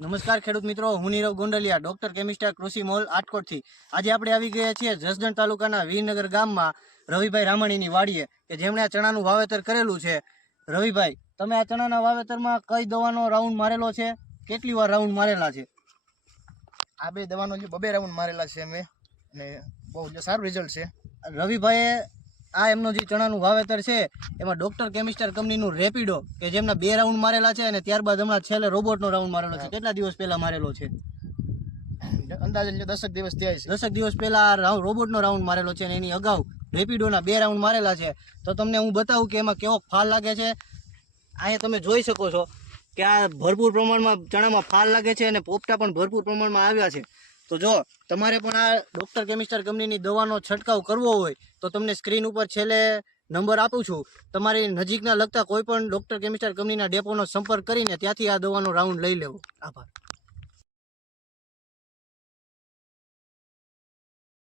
નમસ્કાર ખેડૂત મિત્રો હું નીરવ ગોંડલિયા ડોક્ટર કેમિસ્ટર કૃષિ મોલ આટકોટથી. આજે આપણે આવી ગયા છીએ જસદણ તાલુકાના વીરનગર ગામમાં રવિભાઈ રામાણીની વાડીએ કે જેમણે આ ચણાનું વાવેતર કરેલું છે. રવિભાઈ તમે આ ચણાના વાવેતરમાં કઈ દવાનો રાઉન્ડ મારેલો છે? કેટલી વાર રાઉન્ડ મારેલા છે? આ બે દવાનો જે બબે રાઉન્ડ મારેલા છે અમે અને બહુ જ સારું રિઝલ્ટ છે. રવિભાઈએ આ એમનો જે ચણાનું વાવેતર છે એમાં ડોક્ટર કેમિસ્ટર કંપનીનું રેપિડો કે જેમના બે રાઉન્ડ મારેલા છે અને ત્યારબાદ હમણાં છેલ્લે રોબોટનો રાઉન્ડ મારેલો છે. કેટલા દિવસ પહેલા મારેલો છે? અંદાજે દસક દિવસ થયા છે દસક દિવસ પહેલા રોબોટનો રાઉન્ડ મારેલો છે અને એની અગાઉ રેપિડોના બે રાઉન્ડ મારેલા છે. તો તમને હું બતાવું કે એમાં કેવો ફાલ લાગે છે. અહીંયા તમે જોઈ શકો છો કે આ ભરપૂર પ્રમાણમાં ચણામાં ફાલ લાગે છે અને પોપટા પણ ભરપૂર પ્રમાણમાં આવ્યા છે. તો જો, તમારે પણ આ ડોક્ટર કેમિસ્ટર કંપનીની દવાનો છંટકાવ કરવો હોય, તો તમને સ્ક્રીન ઉપર છેલ્લે નંબર આપું છું. તમારી નજીકના લગતા કોઈ પણ ડોક્ટર કેમિસ્ટર કંપનીના ડેપોનો સંપર્ક કરીને ત્યાંથી આ દવાનો રાઉન્ડ લઈ લેવો. આભાર.